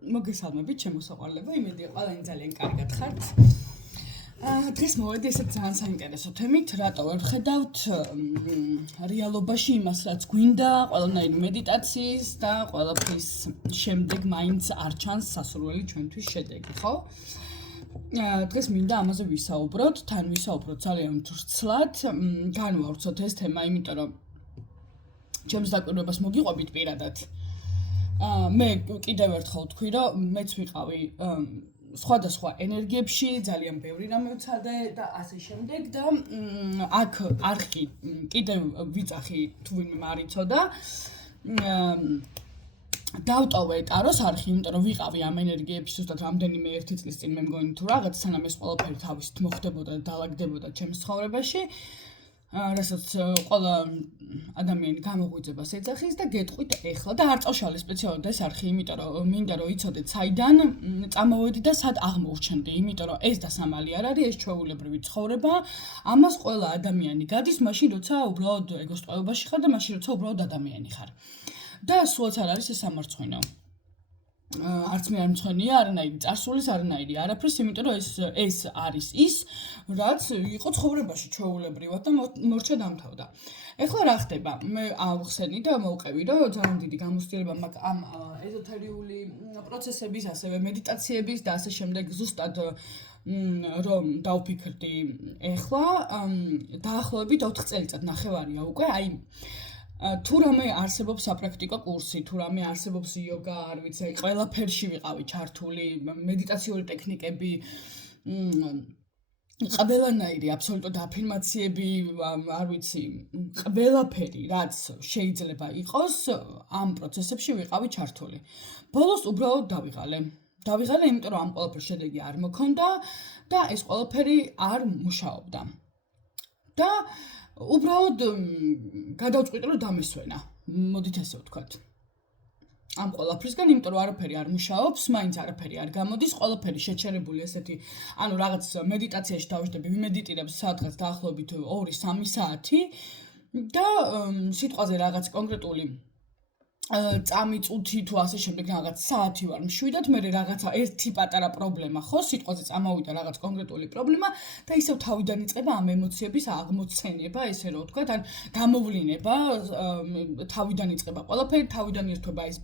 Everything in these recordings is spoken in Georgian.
მოგესალმებით, შემოსაყვარლებო, იმედია ყველანი ძალიან კარგად ხართ. დღეს მოვედი ესეთ ძალიან საინტერესო თემით, რატო ვერ ვხედავთ რეალობაში იმას, რაც გვინდა, ყველანაირი მედიტაციის და ყველაფრის შემდეგ მაინც არ ჩანს სასურველი ჩვენთვის შედეგი, ხო? დღეს მინდა ამაზე ვისაუბროთ, თან ვისაუბროთ ძალიან ვრცლად, განვავრცოთ ეს თემა, იმიტომ რომ ჩემს დაკვირვებას მოგიყვებით პირადად. მე კიდევ ერთხელ ვთქვი, რომ მეც ვიყავი სხვადასხვა ენერგიებში, ძალიან ბევრი რამე ვცადე და ასე შემდეგ და აქ არხი კიდევ ვიწახი თუ ვინმე მარიცოდა. დავტოვე ტაროს არხი, იმიტომ რომ ვიყავი ამ ენერგიებში ზუსტად რამდენიმე ერთი წლის წინ მე მგონი თუ რაღაც სანამ ეს ყველაფერი თავისით მოხდებოდა და დაალაგდებოდა ჩემს ცხოვრებაში. რასაც ყველა ადამიანი გამოღვიძებას ეძახის და გეტყვით ეხლა და არ წავშალე სპეციალურად ეს არხი, იმიტომ რომ მინდა რომ იცოდეთ საიდან წამოვედი და სად აღმოვრჩენდი, იმიტომ რომ ეს დასამალი არ არის, ეს ჩვეულებრივი ცხოვრება, ამას ყველა ადამიანი გადის მაშინ როცა უბრალოდ ეგოს ტყვეობაში ხარ და მაშინ როცა უბრალოდ ადამიანი ხარ. და სულაც არ არის ეს სამარცხვინო. არც მე არ მწვენია არანაირი წარსულის არანაირი არაფრის, იმიტომ რომ ეს არის ის, რაც იყო ცხოვრებაში ჩვეულებრივად და მორჩა დამთავრდა. ეხლა რა ხდება? მე ავხსენი და მოვყევი, რომ ძალიან დიდი გამოცდილება მაქვს ამ ეზოთერიული პროცესების, ასევე მედიტაციების და ასე შემდეგ ზუსტად რომ დავფიქრდი ეხლა დაახლოებით 4 წელიწად ნახევარია უკვე, აი თუ რამე არსებობს საპრაქტიკო კურსი, თუ რამე არსებობს იოგა, არ ვიცი, აი ყველაფერში ვიყავი ჩართული, მედიტაციური ტექნიკები, ყველანაირი აბსოლუტურად აფირმაციები, არ ვიცი, ყველაფერი, რაც შეიძლება იყოს, ამ პროცესებში ვიყავი ჩართული. ბოლოს უბრალოდ დავიღალე, იმიტომ რომ ამ ყველაფერს შედეგი არ მოქონდა და ეს ყველაფერი არ მუშაობდა. და უბრალოდ გადავწყვიტე რომ დამესვენა. მოდით ესე ვთქვათ. ამ ყველაფრისგან, იმიტომ რომ არაფერი არ მუშაობს, მაინც არაფერი არ გამოდის, ყველაფერი შეჩერებული ესეთი, ანუ რაღაც მედიტაციაში დავждები, ვიმედიტირებ სადღაც დაახლოებით 2-3 საათი და სიტყვაზე რაღაც კონკრეტული წამი წუთი თუ ასე შემდეგ რაღაც საათი ვარ მშვიდად, მე რაღაცა ერთი პატარა პრობლემა ხო, სიტყვაზე წამოვიდა რაღაც კონკრეტული პრობლემა და ისევ თავიდან იწყება ამ ემოციების აღმოცენება, ესე რომ ვთქვათ, ან გამოვლინება, თავიდან იწყება ყველაფერი, თავიდან ირთვება ეს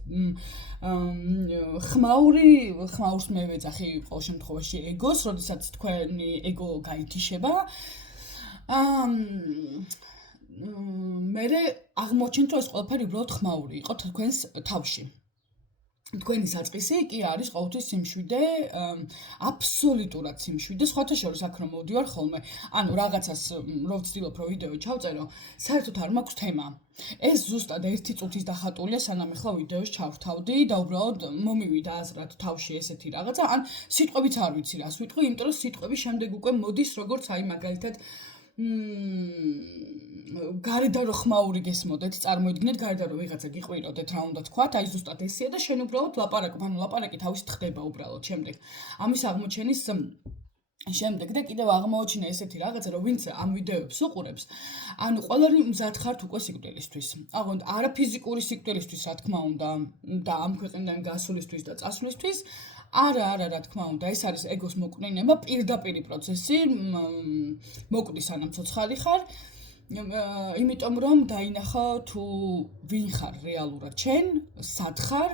ხმაურს მე ვეძახი ყოველ შემთხვევაში ეგოს, როდესაც თქვენი ეგო გაითიშება. მერე აღმოჩნდა რომ ეს ყველაფერი უბრალოდ ხმაური იყო თქვენს თავში. თქვენი საწყისი კი არის ყოველთვის სიმშვიდე, აბსოლუტურად სიმშვიდე, სხვათა შორის აქ რომ მოვდივარ ხოლმე, ანუ რაღაცას რო ვცდილობ რომ ვიდეო ჩავწერო, საერთოდ არ მაქვს თემა. ეს ზუსტად 1 წუთის დახატულია, სანამ ახლა ვიდეოს ჩავრთავდი და უბრალოდ მომივიდა აზრად თავში ესეთი რაღაცა, ან სიტყვებიც არ ვიცი რას ვიტყვი, იმიტომ რომ სიტყვები შემდეგ უკვე მოდის როგორც აი მაგალითად გარედან რო ხმაური გესმოდეთ, წარმოიდგინეთ გარედან რო ვიღაცა გიყვიროდეთ, რა უნდა თქვათ, აი ზუსტად ესეა და შენ უბრალოდ ლაპარაკობ, ანუ ლაპარაკი თავისით ხდება უბრალოდ შემდეგ. ამის აღმოჩენის შემდეგ და კიდევ აღმოაჩინა ესეთი რაღაცა, რომ ვინც ამ ვიდეოებს უყურებს, ანუ ყველანი მზად ხართ უკვე სიკვდილისთვის. აღონდ არა ფიზიკური სიკვდილისთვის, რა თქმა უნდა, და ამ ქვეყნიდან გასვლისთვის და წასვლისთვის, არა, რა თქმა უნდა, ეს არის ეგოს მოკნინება, პირდაპირი პროცესი, მოკვდი სანამ ცოცხალი ხარ, იმიტომ რომ დაინახა თუ ვინ ხარ რეალურად შენ, სად ხარ,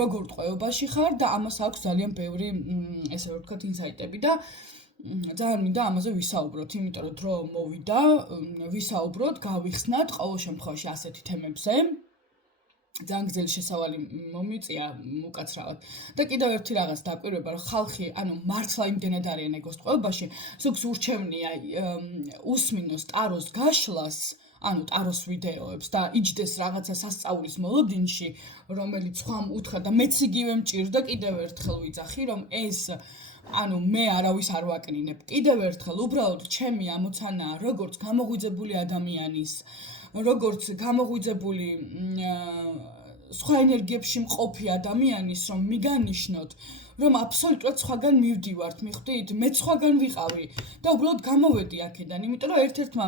როგორ ტყვეობაში ხარ და ამას აქვს ძალიან ბევრი, ესე რომ ვთქვათ, ინსაიტები და ძალიან მინდა ამაზე ვისაუბროთ, იმიტომ რომ დრო მოვიდა, ვისაუბროთ, გავიხსნათ ყოველ შემთხვევაში ასეთი თემებზე. ძალიან გრძელი შესავალი მომიწია უკაცრავად. და კიდევ ერთი რაღაც დაკვირვება, რომ ხალხი, ანუ მართლა იმდენად არიან ეგოს ტყვეობაში, ზოგს ურჩევნია უსმინოს ტაროს გაშლას, ანუ ტაროს ვიდეოებს და იჯდეს რაღაცა სასწაულის მოლოდინში, რომელიც სხვამ უთხრა და მეც იგივე მჭირდა, კიდევ ერთხელ ვიძახი, რომ ეს ანუ მე არავის არ ვაკნინებ. კიდევ ერთხელ უბრალოდ ჩემი ამოცანაა, როგორც გამოღვიძებული ადამიანის, როგორც გამოღვიძებული სხვა ენერგიებში მყოფი ადამიანის, რომ მიგანიშნოთ, რომ აბსოლუტურად სხვაგან მივდივართ, მიხვდით? მე სხვაგან ვიყავი და უბრალოდ გამოვედი აქედან, იმიტომ რომ ერთ-ერთმა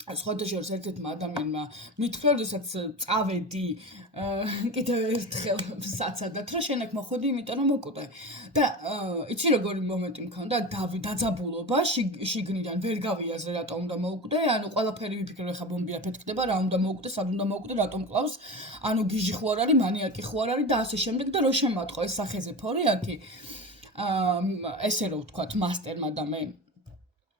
სხვათა შორის ერთ-ერთმა ადამიანმა მითხრა, როდესაც წავედი კიდევ ერთხელ საცადად, რომ შენ აქ მოხვედი, იმიტომ რომ მოკვდე. და იცი როგორი მომენტი მქონდა, დაძაბულობა, შიგნიდან ვერ გავიაზრე, რატომ უნდა მოვკვდე, ანუ ყველაფერი ვიფიქრე, ხა ბომბი აფეთქდება, რა უნდა მოვკვდე, სად უნდა მოვკვდე, რატომ კლავს, ანუ გიჟი ხო არ არის, მანიაკი ხო არ არის და ასე შემდეგ და რო შემატყო ეს სახეზე ფორიაკი, ესე რომ ვთქვათ, მასტერმა და მე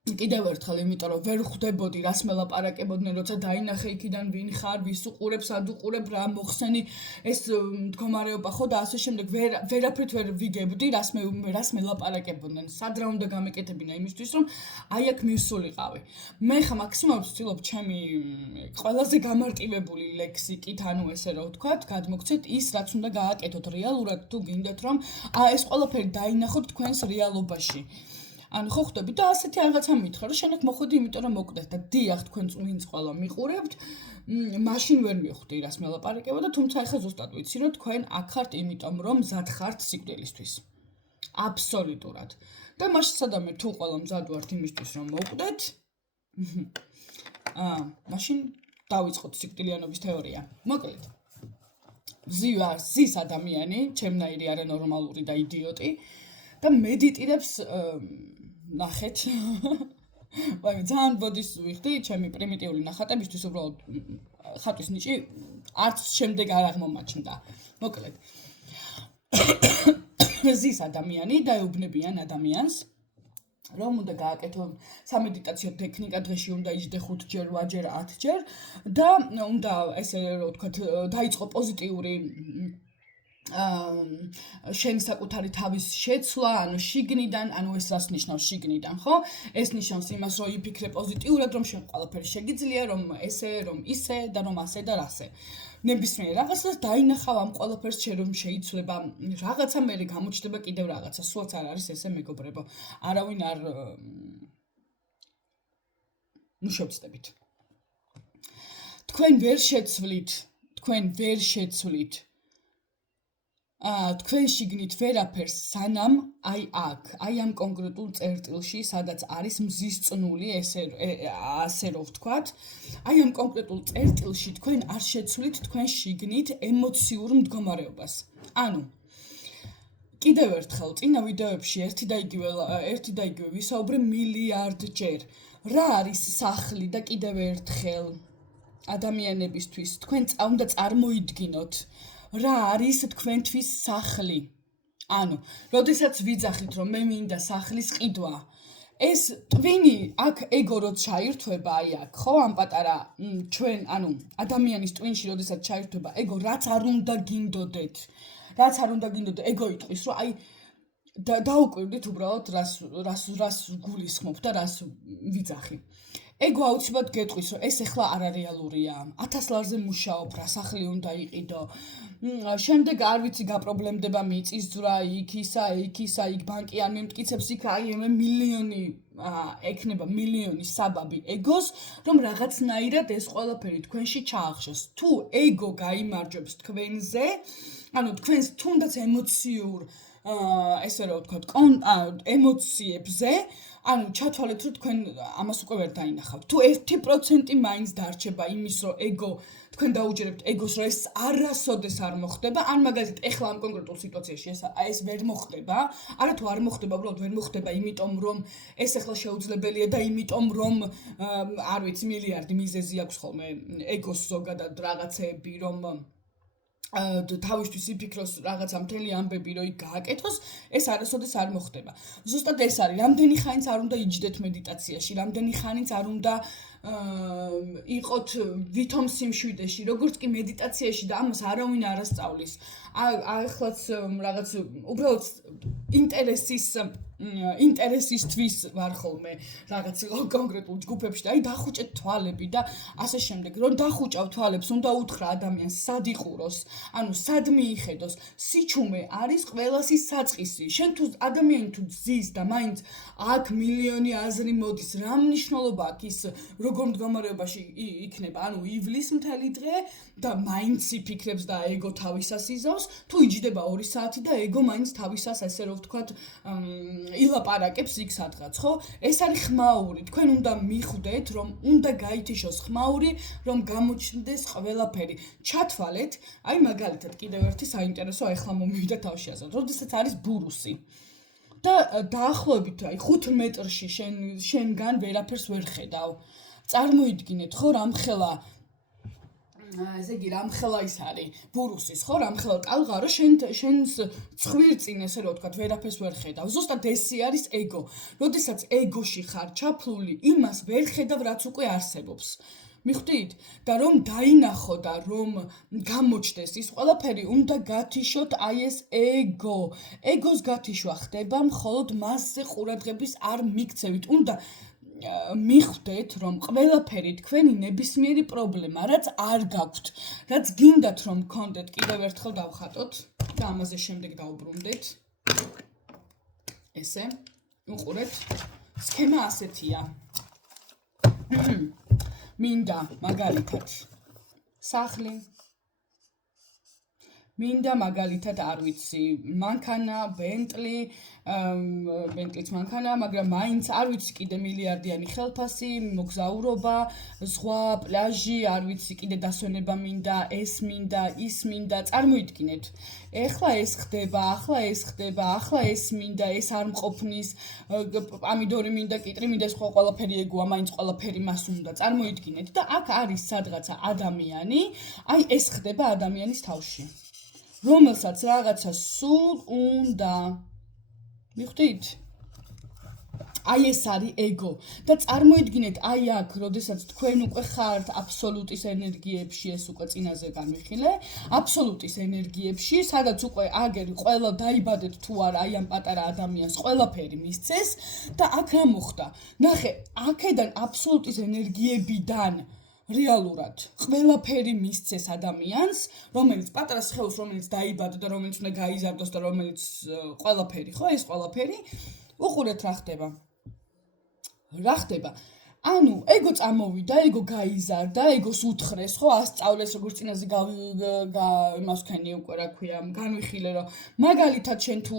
კიდევ ერთხელ, იმიტომ რომ ვერ ხვდებოდი რას მელაპარაკებოდნენ, როცა დაინახე იქიდან ვინ ხარ, ვის უყურებ, სად უყურებ, რა მოხსენი ეს მდგომარეობა ხო და ასე შემდეგ ვერაფრით ვერ ვიგებდი, რას მელაპარაკებოდნენ, სად რა უნდა გამეკეთებინა იმისთვის, რომ აი აქ მივსულიყავი. მე ხა მაქსიმალურად ვცდილობ ჩემი ყველაზე გამარტივებული ლექსიკით, ანუ ესე რომ ვთქვათ, გადმოგცეთ ის, რაც უნდა გააკეთოთ რეალურად, თუ გინდათ რომ ეს ყველაფერი დაინახოთ თქვენს რეალობაში. ანუ ხო ხვდებით და ასეთი რაღაცა მითხრა, რომ შენ აქ მოხვედი, იმიტომ რომ მოკვდეთ და დიახ, თქვენ წვინს ყველა მიყურებთ, მაშინ ვერ მივხვდი, რას მელაპარაკებოდა, თუმცა ახლა ზუსტად ვიცი, რომ თქვენ აქ ხართ, იმიტომ რომ მზად ხართ სიკვდილისთვის. აბსოლუტურად. და მაშინ სადამე თუ ყველა მზად ვართ იმისთვის, რომ მოკვდეთ, მაშინ დავიწყოთ სიკვდილიანობის თეორია. მოკლედ. ზის ადამიანი, ჩემნაირი არანორმალური და იდიოტი და მედიტირებს ნახეთ. ვაი, ძალიან ბოდის ვიხდი ჩემი პრიმიტიული ნახატებისთვის, უბრალოდ ხატვის ნიჭი არც შემდეგ არ აღმომაჩნდა. მოკლედ. ზის ადამიანი დაეუბნებიან ადამიანს, რომ უნდა გააკეთო სამედიტაციო ტექნიკა, დღეში უნდა იჯდე 5 ჯერ, 8 ჯერ, 10 ჯერ და უნდა ესე რომ ვთქვათ, დაიწყო პოზიტიური შენი საკუთარი თავის შეცვლა, ანუ შიგნიდან, ანუ ეს რას ნიშნავს შიგნიდან, ხო? ეს ნიშნავს იმას, რომ იფიქრე პოზიტიურად, რომ შენ ყველაფერი შეგიძლია, რომ ესე, რომ ისე და რომ ასე და რასე. ნებისმიერ რაღაცას დაინახავ ამ ყველაფერს შენ რომ შეიცვლება რაღაცა, მე გამოჩნდება კიდევ რაღაცა, სულაც არ არის ესე მეგობრებო. არავინ არ შევწდებით. თქვენ ვერ შეცვლით თქვენ შიგნით ვერაფერს სანამ აი აქ, აი ამ კონკრეტულ წერტილში, სადაც არის მზის წნული, ასე რომ ვთქვათ, აი ამ კონკრეტულ წერტილში თქვენ არ შეცვლით თქვენ შიგნით ემოციურ მდგომარეობას. ანუ კიდევ ერთხელ, წინა ვიდეოებში ერთი და იგივე ვისაუბრე მილიარდჯერ. რა არის სახლი და კიდევ ერთხელ ადამიანებისთვის თქვენ უნდა წარმოიდგინოთ რა არის თქვენთვის სახლი. ანუ, როდესაც ვიძახით, რომ მე მინდა სახლის ყიდვა, ეს ტვინი აქ ეგო რო ჩაირთვება, აი აქ, ხო, ამ პატარა ჩვენ, ანუ ადამიანის ტვინში, როდესაც ჩაირთვება ეგო, რაც არ უნდა გინდოდეთ, ეგო იტყვის, რომ აი დაუკვირდით უბრალოდ რას გულისხმობ და რას ვიძახი. ეგო აუცილებლად გეტყვის, რომ ეს ახლა არარეალურია. 1000 ლარზე მუშაობ, რა სახლი უნდა იყიდო. შემდეგ არ ვიცი, გაპრობლემდება მიწის ძვრა, იქ ბანკი არ მემტკიცებს, იქ აი მე მილიონი ექნება მილიონი საბაბი ეგოს, რომ რაღაცნაირად ეს ყველაფერი თქვენში ჩაახშოს. თუ ეგო გაიმარჯვებს თქვენზე, ანუ თქვენს თუნდაც ემოციურ ესე რომ ვთქვათ, ემოციებზე, ანუ ჩათვალეთ, რომ თქვენ ამას უკვე ვერ დაინახავთ. თუ 1% მაინც დარჩება იმის, რომ ეგო თქვენ დაუჯერებთ ეგოს, რომ ეს არასოდეს არ მოხდება, ან მაგალითად ეხლა ამ კონკრეტულ სიტუაციაში ეს ვერ მოხდება, არა თუ არ მოხდება, უბრალოდ ვერ მოხდება, იმიტომ რომ ეს ახლა შეუძლებელია და იმიტომ რომ არ ვიცი, მილიარდი მიზეზი აქვს ხოლმე ეგოს ზოგადად რაღაცეები, რომ თავისთვის იფიქროს რაღაცა მთელი ამბები, რომ იქ გააკეთოს, ეს არასოდეს არ მოხდება. ზუსტად ეს არის, რამდენი ხანიც არ უნდა იჯდეთ მედიტაციაში, რამდენი ხანიც არ უნდა იყოთ ვითომ სიმშვიდეში, როგორც კი მედიტაციაში და ამას არავინ არ ასწავლის. ახლაც რაღაც უბრალოდ ინტერესისთვის ვარ ხოლმე რაღაც კონკრეტულ ჯგუფებში და აი დახუჭეთ თვალები და ასე შემდეგ. რომ დახუჭავ თვალებს, უნდა უთხრა ადამიანს სად იყუროს, ანუ სად მიიხედოს. სიჩუმე არის ყველასის საწყისი. შენ თუ ადამიანი თუ ზის და მაინც აქ მილიონი აზრი მოდის, რა მნიშვნელობა აქვს ის, როგორ მდგომარეობაში იქნება, ანუ ივლის მთელი დღე და მაინც იფიქრებს და ეგო თავისას იზავს, თუ იჯდება 2 საათი და ეგო მაინც თავისას ესე რომ ვთქვათ, ილაპარაკებს იქ სადღაც, ხო? ეს არის ხმაური. თქვენ უნდა მიხვდეთ, რომ უნდა გაითიშოს ხმაური, რომ გამოჩნდეს ყველაფერი. ჩათვალეთ, აი მაგალითად კიდევ ერთი საინტერესო ახლა მომივიდა თავში ასად. როდესაც არის ბურუსი და დაახლოებით აი 5 მეტრში შენგან ვერაფერს ვერ ხედავ. წარმოიდგინეთ, ხო, რამხელა ესე იგი რამხელა ის არის ბურუსის, ხო, რამხელა ტალღარო შენს ცხვირწინ ესე რომ ვთქვათ, ვერაფერს ვერ ხედავ. ზუსტად ესე არის ეგო. როდესაც ეგოში ხარ ჩაფლული, იმას ვერ ხედავ, რაც უკვე არსებობს. მიხვდით? და რომ დაინახო და რომ გამოჩნდეს ის ყველაფერი, უნდა გათიშოთ აი ეს ეგო. ეგოს გათიშვა ხდება მხოლოდ მასზე ყურადღების არ მიქცევით. უნდა მიხვდეთ, რომ ყველაფერი თქვენი ნებისმიერი პრობლემა, რაც არ გაქვთ, რაც გინდათ რომ გქონდეთ, კიდევ ერთხელ დავხატოთ და ამაზე შემდეგ დავუბრუნდეთ. ესე, უყურეთ. სქემა ასეთია. მინდა მაგალითად სახლი, მინდა მაგალითად არ ვიცი მანქანა, ბენტლიც მანქანა, მაგრამ მაინც არ ვიცი კიდე მილიარდიანი ხელფასი, მოგზაურობა, ზღვა, პლაჟი, არ ვიცი კიდე დასვენება მინდა, ეს მინდა, ის მინდა, წარმოიდგინეთ. ეხლა ეს ხდება, ახლა ეს ხდება, ახლა ეს მინდა, ეს არ მყოფნის, პამიდორი მინდა, კიტრი მინდა, სხვა ყველაფერი ეგოა, მაინც ყველაფერი მას უნდა. წარმოიდგინეთ და აქ არის სადღაცა ადამიანი, აი ეს ხდება ადამიანის თავში. რომელსაც რაღაცა სულ უნდა. მიხვდით? აი ეს არის ეგო და წარმოიდგინეთ აი აქ, როდესაც თქვენ უკვე ხართ აბსოლუტის ენერგიებში, ეს უკვე წინაზე განვიხილე, აბსოლუტის ენერგიებში, სადაც უკვე აგერი ყველა დაიბადეთ თუ არა აი ამ პატარა ადამიანს ყველაფერი მისცეს და აქ რა მოხდა? ნახე, აქედან აბსოლუტის ენერგიებიდან რეალურად ყველაფერი მისცეს ადამიანს, რომელიც პატარა სხეულს, რომელიც დაიბადა და რომელიც უნდა გაიზარდოს და რომელიც ყველაფერი, ხო, ეს ყველაფერი, უყურეთ რა ხდება. რა ხდება? ანუ ეგო წამოვიდა, ეგო გაიზარდა, ეგოს უთხრეს, ხო, ასწავლეს როგორც წინაზე იმას ვქენი უკვე რა ქვია, განვიხილე რომ მაგალითად შენ თუ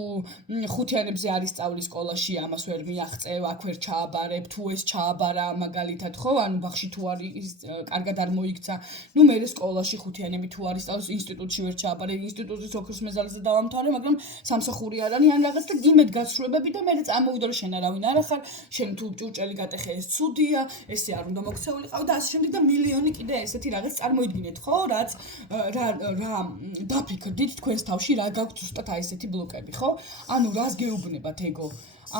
ხუთიანებზე არის სწავლის სკოლაში, ამას ვერ მიაღწევ, აქ ვერ ჩააბარებ, თუ ეს ჩააბარა მაგალითად, ხო, ანუ ბაღში თუ არის კარგად არ მოიქცა, ნუ მე სკოლაში ხუთიანები თუ არის სწავლის ინსტიტუტში ვერ ჩააბარე, ინსტიტუტის ოქროს მედალზე დავამთავრე, მაგრამ სამსახური არ არის ან რაღაც და იმედ გაცრუებები და მე წამოვიდა რომ შენ არავინ არ ახარ, შენ თუ ჭურჭელი გატეხე ეს ცუდია, ესე არ უნდა მოქცეულიყავ და ასე შემდეგ და მილიონი კიდე ესეთი რაღაც წარმოიდგინეთ, ხო, რაც რა დაფიქრდით თქვენს თავში რა გაქვთ ზუსტად აი ესეთი ბლოკები, ხო? ანუ რას გეუბნებათ ეგო?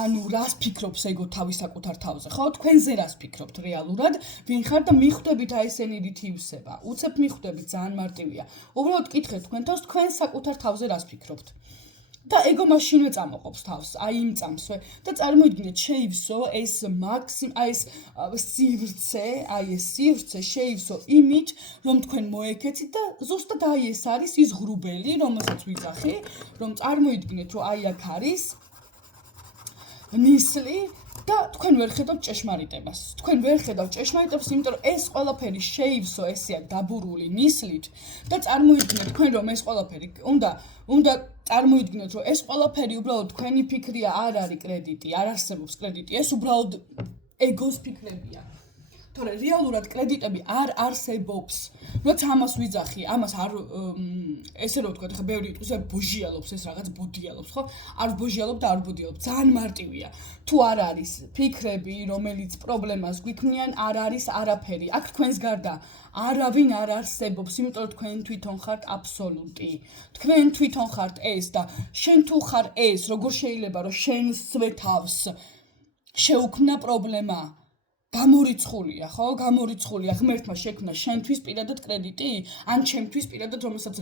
ანუ რას ფიქრობს ეგო თავის საკუთარ თავზე, ხო? თქვენზე რას ფიქრობთ რეალურად? ვინ ხართ და მიხვდებით აი ესენი რითივსება. უცებ მიხვდებით, ძალიან მარტივია. უბრალოდ კითხეთ თქვენ თავს, თქვენ საკუთარ თავზე რას ფიქრობთ? და ეგო მაშინვე წამოყოფს თავს, აი იმ წამსვე და წარმოიდგინეთ შეივსო ეს აი ეს სივრცე, აი ეს სივრცე შეივსო იმით, რომ თქვენ მოეკეცით და ზუსტად აი ეს არის ის ღრუბელი, რომელსაც ვიძახი, რომ წარმოიდგინეთ, რომ აი აქ არის ნისლი და თქვენ ვერ ხედავთ ჭეშმარიტებას. თქვენ ვერ ხედავთ ჭეშმარიტებას, იმიტომ რომ ეს ყველაფერი შეივსო ესეა დაბურული ნისლით და წარმოიდგინეთ თქვენ რომ ეს ყველაფერი უნდა წარმოიდგინოთ რომ ეს ყველაფერი უბრალოდ თქვენი ფიქრია, არ არის კრედიტი, არ არსებობს კრედიტი, ეს უბრალოდ ეგოს ფიქრებია. თორე რეალურად კრედიტები არ არსებობს. როცა ამას ვიძახი, ამას არ ესე რომ ვთქვათ, ხა ბევრი იტყვის, ბოჟიალობს ეს რაღაც ბოდიალობს, ხო? არ ბოჟიალობ და არ ბოდიალობ. ძალიან მარტივია. თუ არ არის ფიქრები, რომელიც პრობლემას გვიქმნიან, არ არის არაფერი. აქ თქვენს გარდა არავინ არ არსებობს, იმიტომ რომ თქვენ თვითონ ხართ აბსოლუტი. თქვენ თვითონ ხართ ეს და შენ თუ ხარ ეს, როგორ შეიძლება რომ შენსვე თავს შეუქმნა პრობლემა? გამორიცხულია, ხო? გამორიცხულია. ღმერთმა შექმნა შენთვის პირადად კრედიტი? ან ჩემთვის პირადად, რომელსაც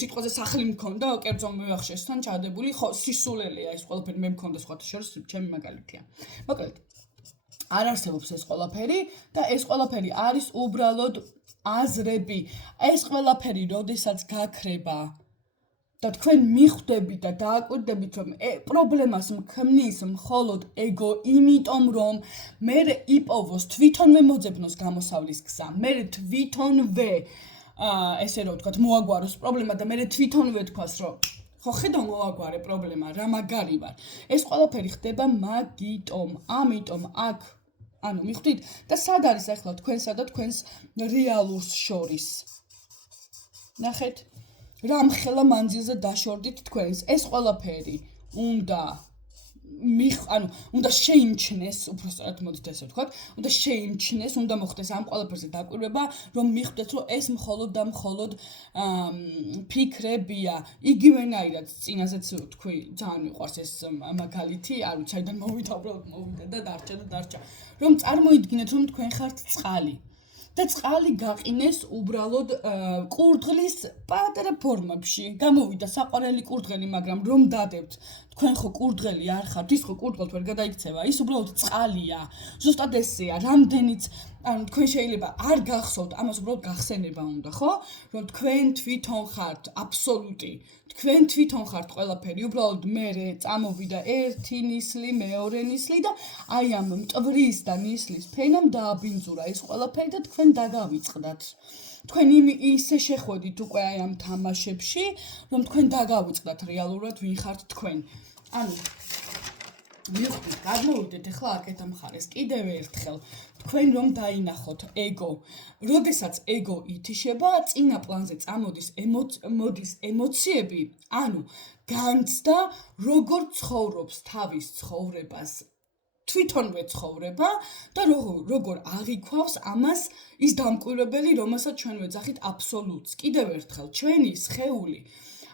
სიტყვაზე სახლი მქონდა, კერძო მევახშესთან ჩადებული, ხო, სისულელეა ეს ყველაფერი მე მქონდა სხვათა შორის, ჩემი მაგალითია. მოკლედ, არ არსებობს ეს ყველაფერი და ეს ყველაფერი არის უბრალოდ აზრები. ეს ყველაფერი, როდესაც გაქრება და თქვენ მიხვდებით და დააკვირდებით, რომ პრობლემას მქმნის მხოლოდ ეგო, იმიტომ რომ მე იპოვოს თვითონვე მოძებნოს გამოსავლის გზა, მე თვითონვე ესე რომ ვთქვათ, მოაგვაროს პრობლემა და მე თვითონვე თქვას, რომ ხო ხედავ მოაგვარე პრობლემა, რა მაგარი ვარ. ეს ყველაფერი ხდება მაგიტომ, ამიტომ აქ ანუ მიხვდით და სად არის ახლა თქვენსა და თქვენს რეალურს შორის? ნახეთ, რამხელა მანძილზე დაშორდით თქვენს, ეს ყველაფერი უნდა შეიმჩნეს, უბრალოდ მოდით ესე ვთქვათ, უნდა შეიმჩნეს, უნდა მოხდეს ამ ყველაფერზე დაკვირვება, რომ მიხვდეთ, რომ ეს მხოლოდ და მხოლოდ ფიქრებია. იგივენაირად წინაზეც თქვი, ძალიან მიყვარს ეს მაგალითი, არ ვიცი, საიდან მოვიდა, უბრალოდ მოვიდა და დარჩა, რომ წარმოიდგინეთ, რომ თქვენ ხართ წყალი. და წყალი გაყინეს უბრალოდ კურდღლის პატარა ფორმებში. გამოვიდა საყვარელი კურდღელი, მაგრამ რომ დადებთ, თქვენ ხო კურდღელი არ ხართ, ის ხო კურდღელთ ვერ გადაიქცევა, ის უბრალოდ წყალია. ზუსტად ესეა, რამდენიც ანუ თქვენ შეიძლება არ გახსოვთ, ამას უბრალოდ გახსენება უნდა, ხო? რომ თქვენ თვითონ ხართ აბსოლუტი. თქვენ თვითონ ხართ ყველაფერი, უბრალოდ მე წამოვიდა ერთი ნისლი, მეორე ნისლი და აი ამ მტვრის და ნისლის ფენამ დააბინძურა ეს ყველაფერი და თქვენ დაგავიწყდათ. თქვენ ისე შეხვედით უკვე აი ამ თამაშებში, რომ თქვენ დაგავიწყდათ რეალურად ვინ ხართ თქვენ. ანუ მიხვდით, გადმოვიდეთ ახლა აქეთ ამ მხარეს კიდევ ერთხელ. თქვენ რომ დაინახოთ ეგო. როდესაც ეგო ითიშება, წინა პლანზე წამოდის მოდის ემოციები, ანუ განცდა, როგორ ცხოვრობს თავის ცხოვრებას, თვითონვე ცხოვრება და როგორ აღიქვავს ამას ის დამკვირვებელი, რომელსაც ჩვენ ვეძახით აბსოლუტს. კიდევ ერთხელ, ჩვენი სხეული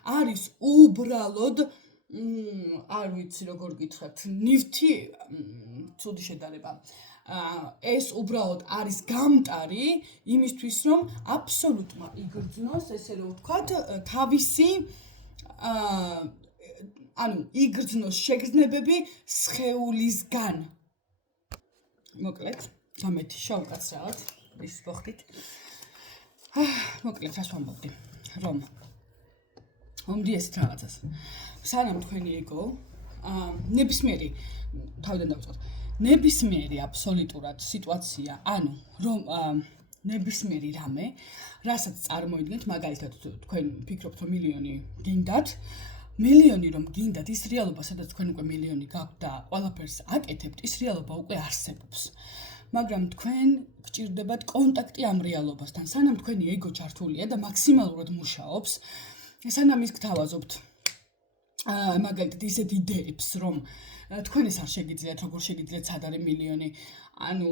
არის უბრალოდ არ ვიცი როგორ გითხრათ, ნივთი, ცუდი შედარება. ეს უბრალოდ არის გამტარი იმისთვის, რომ აბსოლუტმა იგრძნოს, ესე რომ ვთქვათ, თავისი ანუ იგრძნოს შეგრძნებები სხეულისგან. მოკლედ, გამეთიშა უკაცრავად, ის მოხდით. მოკლედ, რას ვამბობდი? რომ მომდი ესეთ რაღაცას. სანამ თქვენი ეგო, ნებისმიერი, თავიდან დავიწყოთ. ნებისმიერი აბსოლუტურად სიტუაცია, ანუ რომ ნებისმიერი რამე, რასაც წარმოიდგენთ, მაგალითად თქვენ ფიქრობთ, რომ მილიონი გინდათ, მილიონი რომ გინდათ, ის რეალობა, სადაც თქვენ უკვე მილიონი გაქვთ და ყველაფერს აკეთებთ, ის რეალობა უკვე არსებობს. მაგრამ თქვენ გჭირდებათ კონტაქტი ამ რეალობასთან, სანამ თქვენი ეგო ჩართულია და მაქსიმალურად მუშაობს, სანამ ის გთავაზობთ მაგალითად ისეთ იდეებს, რომ თქვენ ეს არ შეგიძლიათ, როგორ შეგიძლიათ სად არის მილიონი, ანუ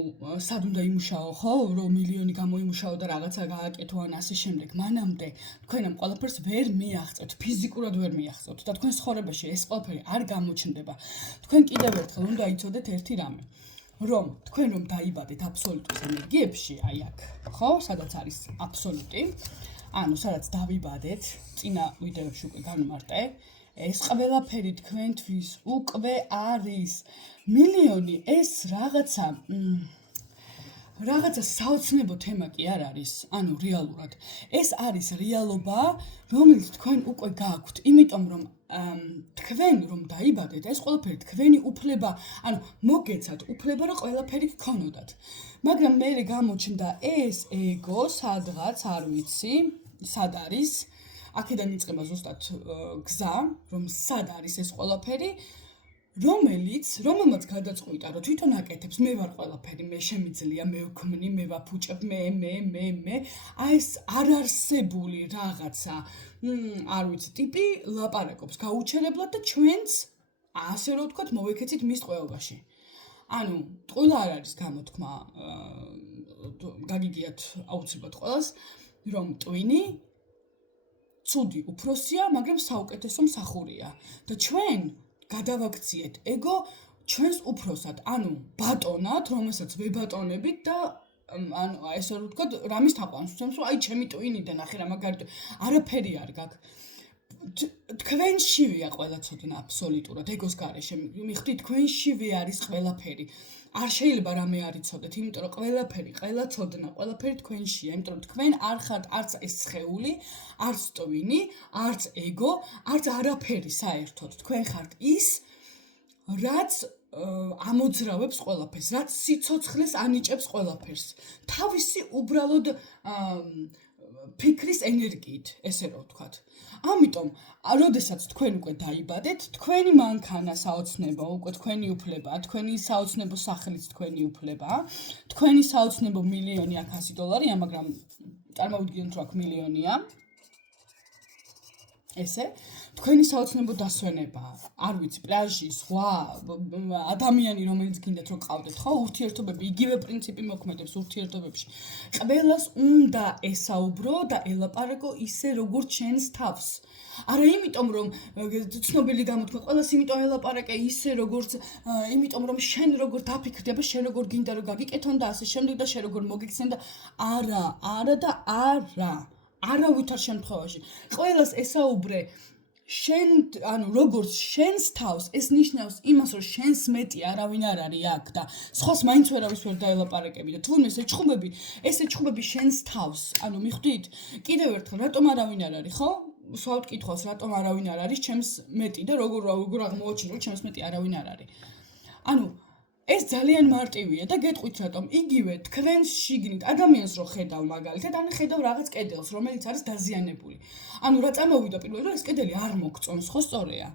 სად უნდა იმუშაო, ხო, რომ მილიონი გამოიმუშაო და რაღაცა გააკეთო ან ასე შემდეგ. მანამდე თქვენ ამ ყველაფერს ვერ მიაღწევთ, ფიზიკურად ვერ მიაღწევთ და თქვენ ცხოვრებაში ეს ყველაფერი არ გამოჩნდება. თქვენ კიდევ ერთხელ უნდა იცოდეთ ერთი რამე, რომ თქვენ რომ დაიბადეთ აბსოლუტურ ენერგიებში, აი აქ, ხო, სადაც არის აბსოლუტი, ანუ სადაც დავიბადეთ, წინა ვიდეოებში უკვე განმარტე, ეს ყველაფერი თქვენთვის უკვე არის. მილიონი ეს რაღაცა საოცნებო თემა კი არ არის, ანუ რეალურად. ეს არის რეალობა, რომელიც თქვენ უკვე გაქვთ, იმიტომ რომ თქვენ რომ დაიბადეთ, ეს ყველაფერი თქვენი უფლება, ანუ მოგეცათ უფლება რომ ყველაფერი გქონოდათ. მაგრამ მე გამოჩნდა ეს ეგო სადღაც, არ ვიცი, სად არის. აქედან იწყება ზუსტად გზა, რომ სად არის ეს ყველაფერი, რომელმაც გადაწყვიტა, რომ თვითონ აკეთებს, მე ვარ ყველაფერი, მე შემიძლია, მე ვქმნი, მე ვაფუჭებ, მე. აი ეს არარსებული რაღაცა, არ ვიცი, ტიპი ლაპარაკობს გაუჩერებლად და ჩვენც, ასე რომ ვთქვათ, მოვიქეცით მის ტყვეობაში. ანუ, ტყუილა არ არის გამოთქმა, გაგიგიათ აუცილებლად ყველას, რომ ტვინი ცუდი უფროსია, მაგრამ საუკეთესო მსახურია და ჩვენ გადავაქციეთ ეგო ჩვენს უფროსად, ანუ ბატონად, რომელსაც ვებატონებით და ანუ ესე რომ ვთქვათ, რამის თაყვანს ვცემს, რომ აი ჩემი ტვინი და ნახე რა მაგარი არაფერი არ გაქვს. თქვენშივეა ყველა ცოდნა აბსოლუტურად ეგოს garaშე მიხვდით თქვენშივე არის ყველაფერი არ შეიძლება რამე არ იცოდეთ იმიტომ რომ ყველაფერი ყველა ცოდნა ყველაფერი თქვენშია იმიტომ რომ თქვენ არ ხართ არც ეს სხეული არც ტვინი არც ეგო არც არაფერი საერთოდ თქვენ ხართ ის რაც ამოძრავებს ყველაფერს რაც სიცოცხლეს ანიჭებს ყველაფერს თავისი უბრალოდ ფიქრის ენერგიით ესე რომ ვთქვათ ამიტომ როდესაც თქვენ უკვე დაიბადეთ თქვენი მანქანა საოცნებო უკვე თქვენი უფლებაა თქვენი საოცნებო სახლიც თქვენი უფლებაა თქვენი საოცნებო მილიონი აქ $100 მაგრამ წარმოვიდგინოთ რომ აქ მილიონია ესე თქვენი საოცნებო დასვენებაა არ ვიცი პლაჟი ზღვა ადამიანი რომელიც გინდათ რომ ყავდეთ ხო ურთიერთობები იგივე პრინციპი მოქმედებს ურთიერთობებში ყველას უნდა ესაუბრო და ელაპარაკო ისე როგორც შენს თავს არა იმიტომ რომ ცნობილი გამოთქვა ყველას იმიტომ ელაპარაკე ისე როგორც იმიტომ რომ შენ როგორ დაფიქრდება შენ როგორ გინდა რომ გაგიკეთონ და ასე შემდეგ და შენ როგორ მოგიქცენ და არა და არა არავითარ შემთხვევაში ყველას ესაუბრე შენ ანუ როგორც შენს თავს ეს ნიშნავს იმას რომ შენს მეტი არავინ არ არის აქ და სხვას მაინც ვერავის ვერ დაელაპარაკები და თუნდაც ეს ეჭხუბები შენს თავს ანუ მიხვდით კიდევ ერთხელ რატომ არავინ არ არის ხო სვავთ კითხვას რატომ არავინ არ არის ჩემს მეტი და როგორ აღმოაჩინო რომ ჩემს მეტი არავინ არ არის ანუ ეს ძალიან მარტივია და გეტყვით რატომ იგივე თქვენ შიგნით ადამიანს რო ხედავ მაგალითად ან ხედავ რაღაც კედელს რომელიც არის დაზიანებული ანუ რა წამოვიდა პირველი რომ ეს კედელი არ მოგწონს ხო სწორია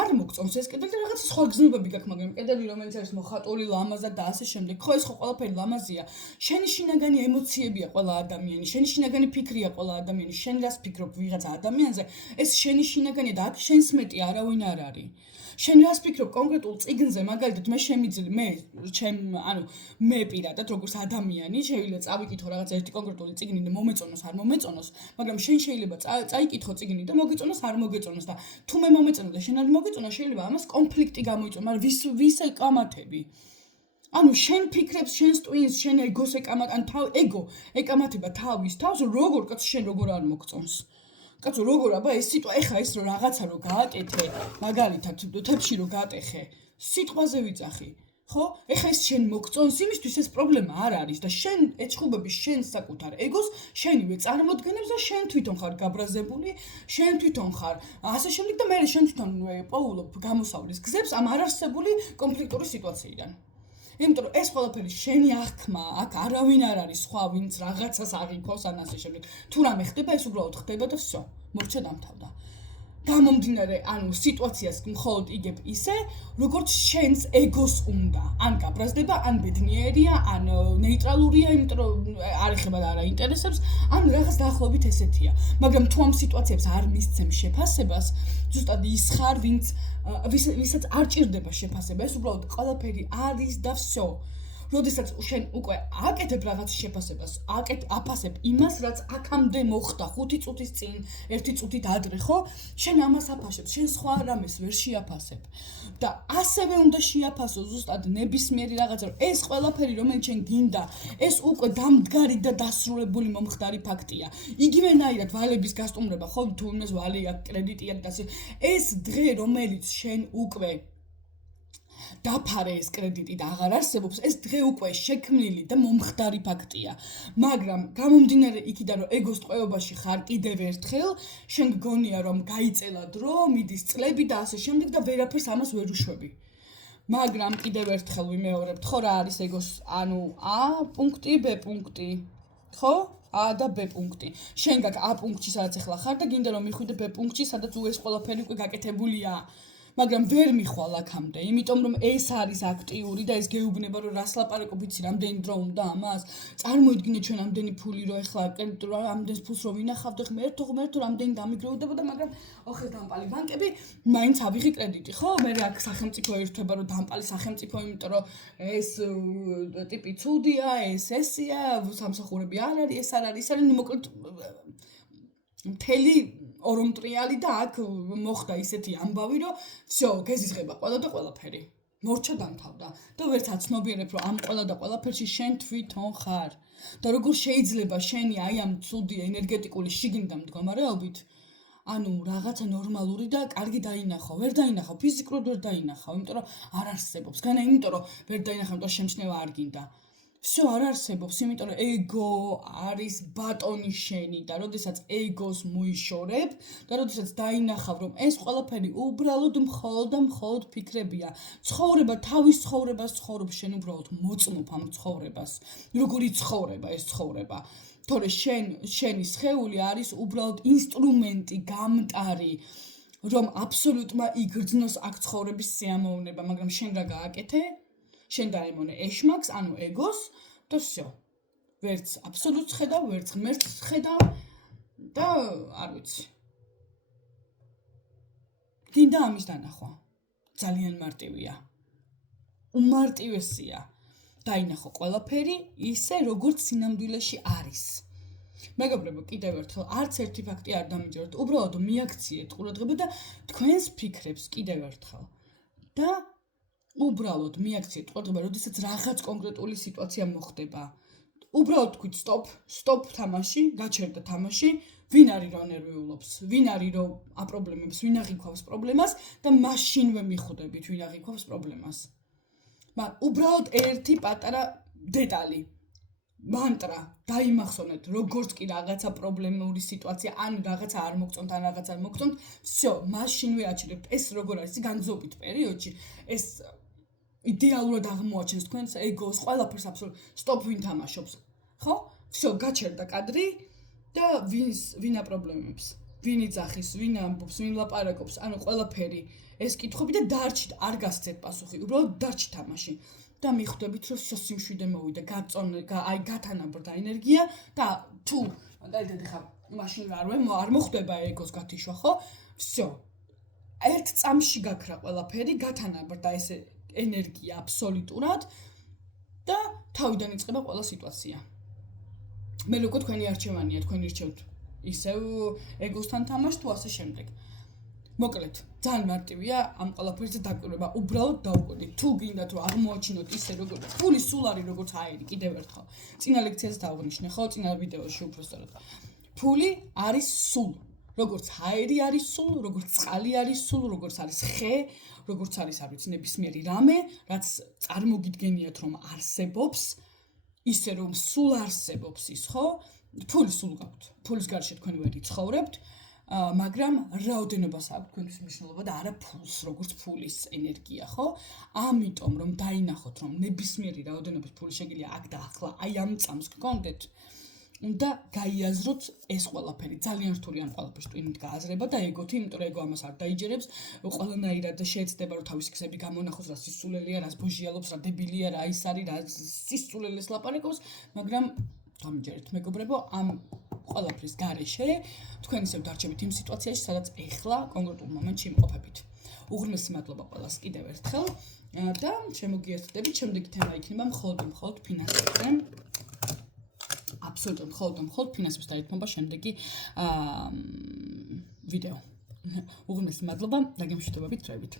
არ მოგწონს ეს კედელი და რაღაც სხვა გზნობები გაქვს მაგრამ კედელი რომელიც არის მოხატული ლამაზად და ასე შემდეგ ხო ეს ხო ყველაფერი ლამაზია შენი შინაგანი ემოციებია ყველა ადამიანი შენი შინაგანი ფიქრია ყველა ადამიანი შენ რას ფიქრობ ვიღაცა ადამიანზე ეს შენი შინაგანია და აქ შენს მეტი არავინ არ არის შენ რას ფიქრობ კონკრეტულ წიგნზე მაგალითად მე პირადად როგორც ადამიანი შეიძლება წავიკითხო რაღაც ერთი კონკრეტული წიგნი და მომეწონოს არ მომეწონოს მაგრამ შენ შეიძლება წაიკითხო წიგნი და მოგეწონოს არ მოგეწონოს და თუ მე მომეწონა და შენ არ მოგეწონა შეიძლება ამას კონფლიქტი გამოიწვიოს მაგრამ ვის ეკამათები ანუ შენ ფიქრებს შენს ტვინს შენ ეგოს ეკამათ ან ეგო ეკამათება თავის თავს როგორ კაც შენ როგორ არ მოგწონს კაცო როგორ აბა ეს სიტყვა ეხა ეს რომ რაღაცა რო გააკეთე მაგალითად თებში რო გატეხე სიტყვაზე ვიწახი ხო ეხა ეს შენ მოგწონს იმისთვის ეს პრობლემა არ არის და შენ ეჭხუბები შენ საკუთარ ეგოს შენივე წარმოდგენებს და შენ თვითონ ხარ გაბრაზებული შენ თვითონ ხარ ასე შემდეგ და მე შენ თვითონ პოულობ გამოსავლის გზებს ამ არარსებული კონფლიქტური სიტუაციიდან იმიტომ რომ ეს ყველაფერი შენი აღქმა აქ არავინ არ არის სხვა ვინც რაღაცას აღიქოს ან ასე შემდეგ თუ რამე ხდება ეს უბრალოდ ხდება და всё მორჩა დამთავრდა გამომდინარე ანუ სიტუაციას მხოლოდ იგებ ისე როგორც შენს ეგოს უნდა ან გაბრაზდება ან ბედნიერია ან ნეიტრალურია იმიტომ რომ არ ეხება და არ აინტერესებს ან რაღაც დაახლოებით ესეთია მაგრამ თუ ამ სიტუაციებს არ მისცემ შეფასებას ზუსტად ის ხარ ვისაც არ ჭირდება შეფასება ეს უბრალოდ ყველაფერი არის და всё როდესაც შენ უკვე აკეთებ რაღაც შეფასებას აფასებ იმას რაც აქამდე მოხდა 5 წუთის წინ 1 წუთით ადრე ხო შენ ამას აფასებ შენ სხვა რამეს ვერ შეაფასებ და ასევე უნდა შეაფასო ზუსტად ნებისმიერი რაღაცა რომ ეს ყველაფერი რომელიც შენ გინდა ეს უკვე დამდგარი და დასრულებული მომხდარი ფაქტია იგივენაირად ვალების გასტუმრება ხო თუ იმას ვალი აქვს კრედიტი აქვს და ეს დღე რომელიც შენ უკვე დაფარე ეს კრედიტი და აღარ არსებობს ეს დღე უკვე შექმნილი და მომხდარი ფაქტია მაგრამ გამომდინარე იქიდან რომ ეგოს ტყვეობაში ხარ კიდევ ერთხელ შენ გგონია რომ გაიწელა დრო მიდის წლები და ასე შემდეგ და ვერაფერს ამას ვერ უშვები მაგრამ კიდევ ერთხელ ვიმეორებთ ხო რა არის ეგოს ანუ A პუნქტი B პუნქტი ხო A და B პუნქტი შენ გაქვს A პუნქტში სადაც ახლა ხარ და გინდა რომ მიხვიდე B პუნქტში სადაც ეს ყველაფერი უკვე გაკეთებულია მაგრამ ვერ მიხვალ აქამდე, იმიტომ რომ ეს არის აქტიური და ეს გეუბნება რომ რას ლაპარაკობ იცი რამდენი დრო უნდა ამას. წარმოიდგინე ჩვენ ამდენი ფული რო ეხლა ამდენს ფულს რო ვინახავთ ღმერთო რამდენი დამიგროვდება მაგრამ ოხეს დამპალი ბანკები მაინც ავიღი კრედიტი, ხო? მე აქ სახელმწიფო ერთვება რომ დამპალი სახელმწიფო, იმიტომ რომ ეს ტიპი ცუდია, ესია, სამსახურები არ არის, ეს არ არის, ის არის მოკლედ მთელი ორომტრიალი და აქ მოხდა ისეთი ამბავი რომ всё გეზიზღება ყველა და ყველაფერი მორჩა დამთავრდა და ვერც აცნობიერებ რომ ამ ყველა და ყველაფერში შენ თვითონ ხარ და როგორ შეიძლება შენი აი ამ ცუდი ენერგეტიკული შიგნიდან მდგომარეობით ანუ რაღაცა ნორმალური და კარგი დაინახო, ვერ დაინახო, ფიზიკურად ვერ დაინახო, იმიტომ რომ არ არსებობს. განა იმიტომ რომ ვერ დაინახო, იმიტომ შემჩნევა არ გინდა. Всё არ არსებობს, იმიტომ რომ ეგო არის ბატონი შენი და როდესაც ეგოს მოიშორებ და როდესაც დაინახავ რომ ეს ყველაფერი უბრალოდ მხოლოდ ფიქრებია. ცხოვრება თავის ცხოვრებას ცხოვრობ, შენ უბრალოდ მოწმობ ამ ცხოვრებას. როგორი ცხოვრება ეს ცხოვრება. თორე შენი სხეული არის უბრალოდ ინსტრუმენტი, გამტარი, რომ აბსოლუტმა იგრძნოს აქ ცხოვრების სიამოვნება, მაგრამ შენ რა გააკეთე? შენ დაემონე ეშმაკს, ანუ ეგოს და всё. ვერც აბსოლუტს ხედავ, ვერც ღმერთს ხედავ და არ ვიცი. გინდა ამის დანახვა. ძალიან მარტივია. უმარტივესია. დაინახო ყველაფერი ისე, როგორც სინამდვილეში არის. მეგობრებო, კიდევ ერთხელ, არც ერთი ფაქტი არ დამიჯეროთ. უბრალოდ მიაქციეთ ყურადღება და თქვენს ფიქრებს კიდევ ერთხელ. და უბრალოდ მიაქციეთ ყურადღება, როდესაც რაღაც კონკრეტული სიტუაცია მოხდება. უბრალოდ თქვით stop თამაში, გაჩერდა თამაში, ვინ არის რომ ნერვიულობს, ვინ არის რომ აპრობლემებს, ვინ აღიქვავს პრობლემას და მაშინვე მიხვდებით, ვინ აღიქვავს პრობლემას. უბრალოდ ერთი პატარა დეტალი. მანტრა, დაიმახსოვრეთ, როგორც კი რაღაცა პრობლემური სიტუაცია, ან რაღაცა არ მოგწონთ, ან რაღაცა არ მოგწონთ, всё, მაშინვე აჩერებთ. ეს როგორ არის განზობით პერიოდში, ეს იდეალურად აღმოაჩენს თქვენს ეგოს, ყველაფერს აბსოლუტურად stop ვინ თამაშობს. ხო? всё, გაჩერდა კადრი და ვინ აპრობლემებს, ვინ იძახის, ვინ ამბობს, ვინ ლაპარაკობს, ანუ ყველაფერი ეს კითხვები და დარჩით, არ გასცეთ პასუხი, უბრალოდ დარჩით თამაში. და მიხვდებით, რომ всё სიმშვიდე მოვიდა, გათანაბრდა ენერგია და თუ დაიდეთ ხა მაშინ არ მოხდება ეგოს გათიშვა, ხო? всё. ერთ წამში გაქრა ყველაფერი, გათანაბრდა ეს ენერგია აბსოლუტურად და თავიდან იწყება ყველა სიტუაცია. მე როგორ თქვენი არჩევანია, თქვენ ირჩევთ ისევ ეგოსთან თამაშს თუ ასე შემდეგ. მოკლედ, ძალიან მარტივია ამ ყველაფერზე დაკვირვება. უბრალოდ დაუკვირდით. თუ გინდათ რომ აღმოაჩინოთ ისე როგორც ფული სულ არის როგორც აირი, კიდევ ერთხელ. წინა ლექციაზე დავღნიშნე, ხო, წინა ვიდეოში უბრალოდ. ფული არის სულ. როგორც აირი არის სულ, როგორც წყალი არის სულ, როგორც არის ხე, როგორც არის არ ვიცი ნებისმიერი რამე, რაც წარმოგიდგენიათ რომ არსებობს, ისე რომ სულ არსებობს ის, ხო? ფული სულ გაქვთ. ფულის გარშე თქვენ ვერ იცხოვრებთ. მაგრამ რაოდენობას აქვს თქვენთვის მნიშვნელობა და არა ფულს, როგორც ფულის ენერგია, ხო? ამიტომ რომ დაინახოთ, რომ ნებისმიერი რაოდენობის ფული შეგიძლია აქ და ახლა აი ამ წამს გქონდეთ, უნდა გაიაზროთ ეს ყველაფერი. ძალიან რთული ამ ყველაფერს ტვინით გააზრება და ეგოთი, იმიტომ რომ ეგო ამას არ დაიჯერებს, ყველანაირად შეეცდება რომ თავისი ქსები გამონახოს, რა სისულელია, რა ბოჟიალობს, რა დებილია, რა ის არის, რა სისულელეს ლაპარაკობს, მაგრამ დამიჯერეთ მეგობრებო, ამ ყველაფრის გარეშე თქვენ ისევ დარჩებით იმ სიტუაციაში, სადაც ეხლა კონკრეტულ მომენტში იმყოფებით. უღრმესი მადლობა ყველას კიდევ ერთხელ და შემოგიერთდებით, შემდეგი თემა იქნება მხოლოდ ფინანსებზე. აბსოლუტურად მხოლოდ ფინანსებს დაეთმობა შემდეგი ვიდეო. უღრმესი მადლობა და გემშვიდობებით დროებით.